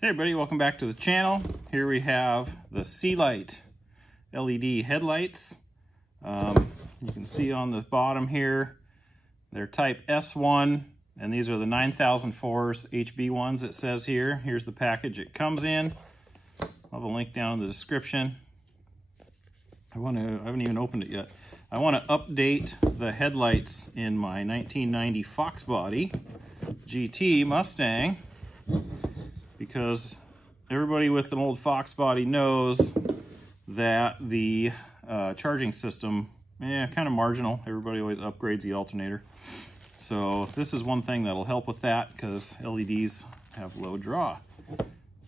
Hey everybody, welcome back to the channel. Here we have the Sealight LED headlights. You can see on the bottom here, they're type S1, and these are the 9004s HB1s it says here. Here's the package it comes in. I'll have a link down in the description. I haven't even opened it yet. I want to update the headlights in my 1990 Foxbody GT Mustang, because everybody with an old Foxbody knows that the charging system, kind of marginal. Everybody always upgrades the alternator. So this is one thing that'll help with that, because LEDs have low draw.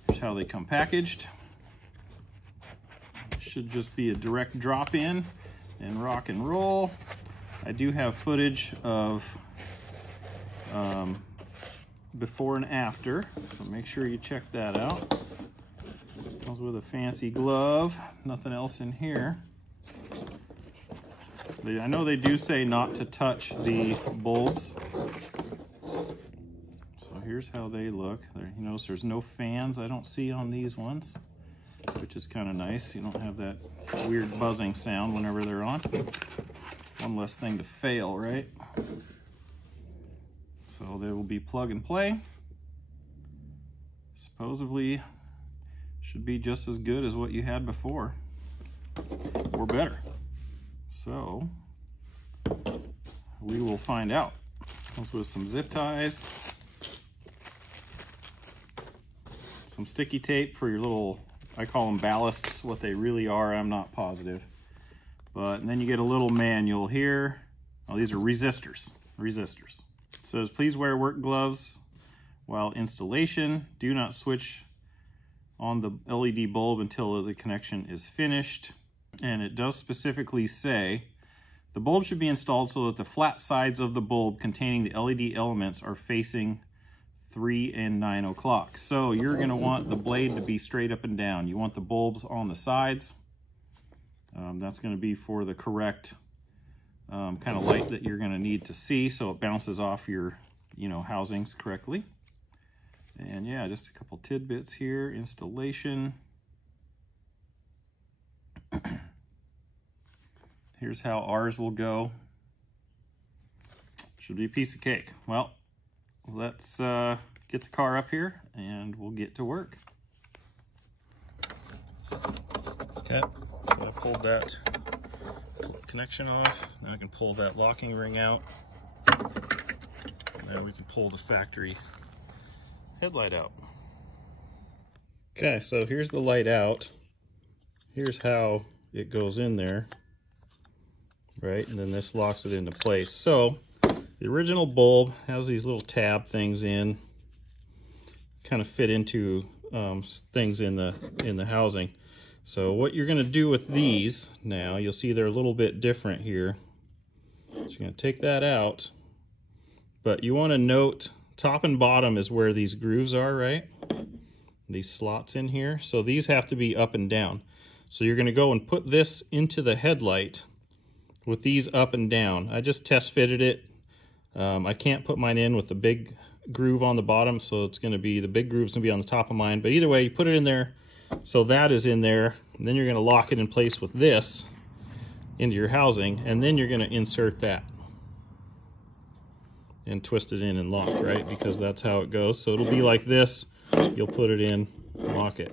Here's how they come packaged. Should just be a direct drop in and rock and roll. I do have footage of before and after, so make sure you check that out. Comes with a fancy glove, nothing else in here. I know they do say not to touch the bulbs. So here's how they look. There, you notice there's no fans I don't see on these ones, which is kind of nice. You don't have that weird buzzing sound whenever they're on. One less thing to fail, right? So they will be plug and play. Supposedly should be just as good as what you had before, or better. So we will find out. Comes with some zip ties, some sticky tape for your little, I call them ballasts. What they really are, I'm not positive. But and then you get a little manual here. Oh, these are resistors. It says, please wear work gloves while installation. Do not switch on the LED bulb until the connection is finished. And it does specifically say, the bulb should be installed so that the flat sides of the bulb containing the LED elements are facing 3 and 9 o'clock. So you're going to want the blade to be straight up and down. You want the bulbs on the sides. That's going to be for the correct kind of light that you're going to need to see, so it bounces off your housings correctly. And yeah, just a couple tidbits here. Installation. Here's how ours will go. Should be a piece of cake. Well, let's get the car up here and we'll get to work. Okay, so I pulled that connection off. Now I can pull that locking ring out. Now we can pull the factory headlight out. Okay, so here's the light out. Here's how it goes in there, right? And then this locks it into place. So the original bulb has these little tab things in, kind of fit into things in the housing. So what you're going to do with these now, you'll see they're a little bit different here. So you're going to take that out, but you want to note top and bottom is where these grooves are, right? These slots in here. So these have to be up and down. So you're going to go and put this into the headlight with these up and down. I just test fitted it. I can't put mine in with the big groove on the bottom, so it's going to be, the big groove's going to be on the top of mine. But either way, you put it in there. So that is in there, and then you're going to lock it in place with this into your housing, and then you're going to insert that and twist it in and lock, right? Because that's how it goes. So it'll be like this. You'll put it in, lock it.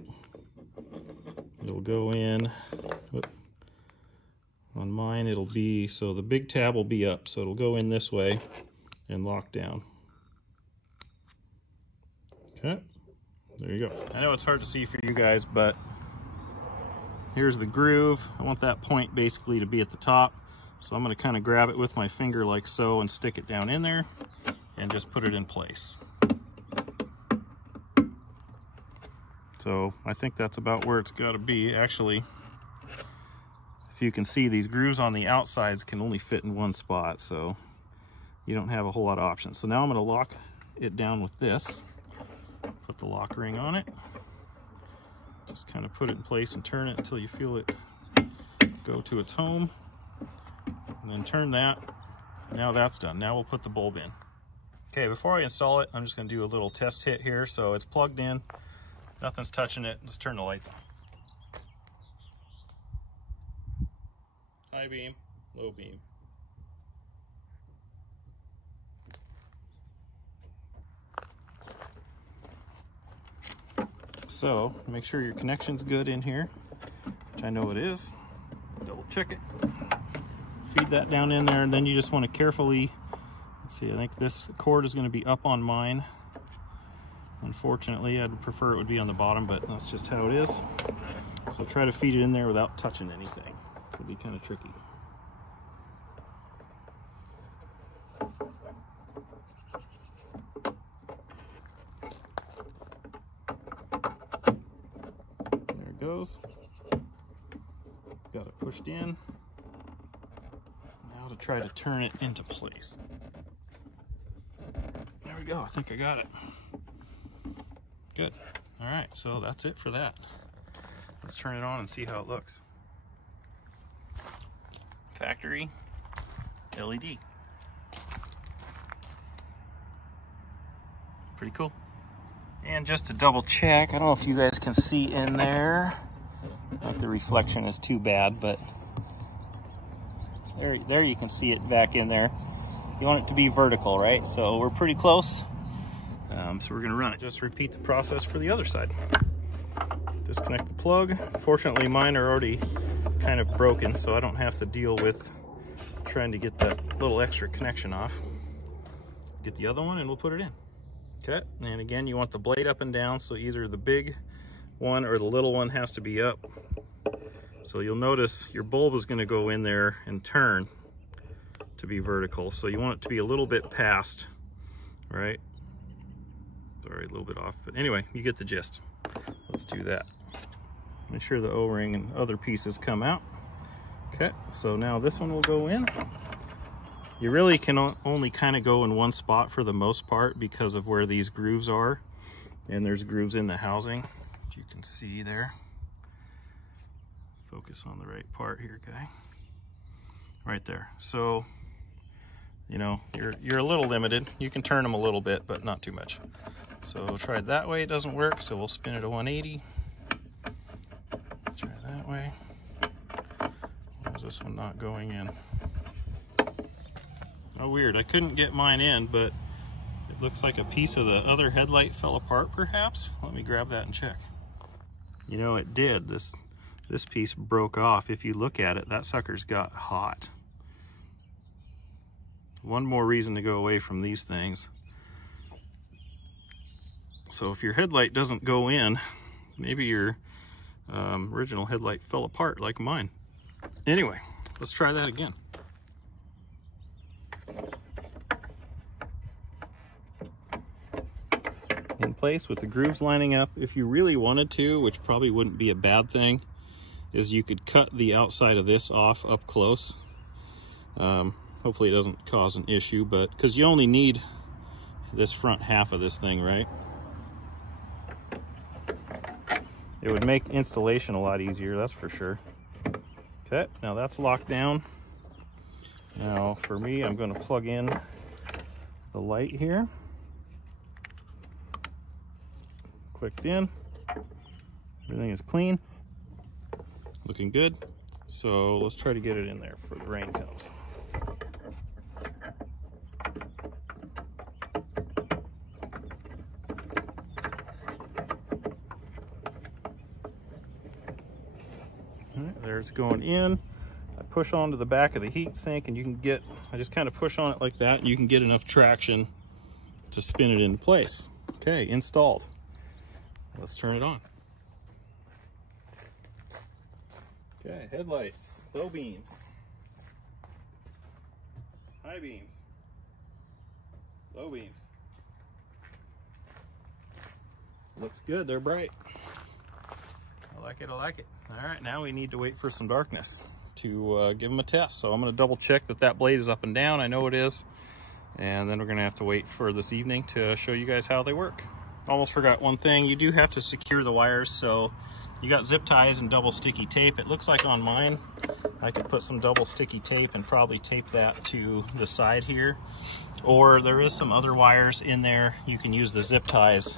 It'll go in. On mine, it'll be, so the big tab will be up, so it'll go in this way and lock down. Okay. There you go. I know it's hard to see for you guys, but here's the groove. I want that point basically to be at the top. So I'm going to kind of grab it with my finger like so and stick it down in there and just put it in place. So I think that's about where it's got to be. Actually, if you can see, these grooves on the outsides can only fit in one spot, so you don't have a whole lot of options. So now I'm going to lock it down with this. Put the lock ring on it. Just kind of put it in place and turn it until you feel it go to its home. And then turn that. Now that's done. Now we'll put the bulb in. Okay, before I install it, I'm just going to do a little test hit here. So it's plugged in. Nothing's touching it. Let's turn the lights on. High beam, low beam. So make sure your connection's good in here, which I know it is. Double check it. Feed that down in there, and then you just want to carefully, let's see, I think this cord is going to be up on mine. Unfortunately, I'd prefer it would be on the bottom, but that's just how it is. So try to feed it in there without touching anything. It'll be kind of tricky. There it goes. Got it pushed in. Now to try to turn it into place. There we go. I think I got it. Good. All right, so that's it for that. Let's turn it on and see how it looks. Factory LED. Pretty cool. And just to double check, I don't know if you guys can see in there. Not the reflection is too bad, but there you can see it back in there. You want it to be vertical, right? So we're pretty close. So we're gonna run it. Just repeat the process for the other side. Disconnect the plug. Fortunately, mine are already kind of broken, so I don't have to deal with trying to get that little extra connection off. Get the other one and we'll put it in. Okay, and again, you want the blade up and down, so either the big one or the little one has to be up. So you'll notice your bulb is gonna go in there and turn to be vertical. So you want it to be a little bit past, right? Sorry, a little bit off, but anyway, you get the gist. Let's do that. Make sure the O-ring and other pieces come out. Okay, so now this one will go in. You really can only kind of go in one spot for the most part because of where these grooves are. And there's grooves in the housing, which you can see there. Focus on the right part here, guy. Right there. So, you know, you're a little limited. You can turn them a little bit, but not too much. So we'll try it that way. It doesn't work, so we'll spin it to 180. Try that way. Why is this one not going in? Oh, weird. I couldn't get mine in, but it looks like a piece of the other headlight fell apart, perhaps. Let me grab that and check. You know, it did. This piece broke off. If you look at it, that sucker's got hot. One more reason to go away from these things. So if your headlight doesn't go in, maybe your original headlight fell apart like mine. Anyway, let's try that again. In place with the grooves lining up. If you really wanted to, which probably wouldn't be a bad thing, is you could cut the outside of this off up close. Hopefully it doesn't cause an issue, but because you only need this front half of this thing, right? It would make installation a lot easier, that's for sure. Okay, now that's locked down. Now for me, I'm going to plug in the light here. Clicked in. Everything is clean. Looking good. So let's try to get it in there before the rain comes. There it's going in. I push onto the back of the heat sink and you can get, I just kind of push on it like that and you can get enough traction to spin it into place. Okay, installed. Let's turn it on. Okay, headlights, low beams, high beams, low beams. Looks good, they're bright. I like it, I like it. All right, now we need to wait for some darkness to give them a test. So I'm gonna double check that that blade is up and down. I know it is. And then we're gonna have to wait for this evening to show you guys how they work. Almost forgot one thing. You do have to secure the wires. So you got zip ties and double sticky tape. It looks like on mine, I could put some double sticky tape and probably tape that to the side here. Or there is some other wires in there. You can use the zip ties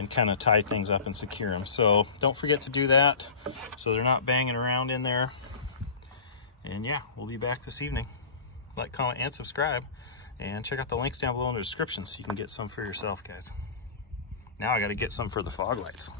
and kind of tie things up and secure them. So don't forget to do that so they're not banging around in there. And yeah, we'll be back this evening. Like, comment, and subscribe, and check out the links down below in the description so you can get some for yourself, guys. Now I got to get some for the fog lights.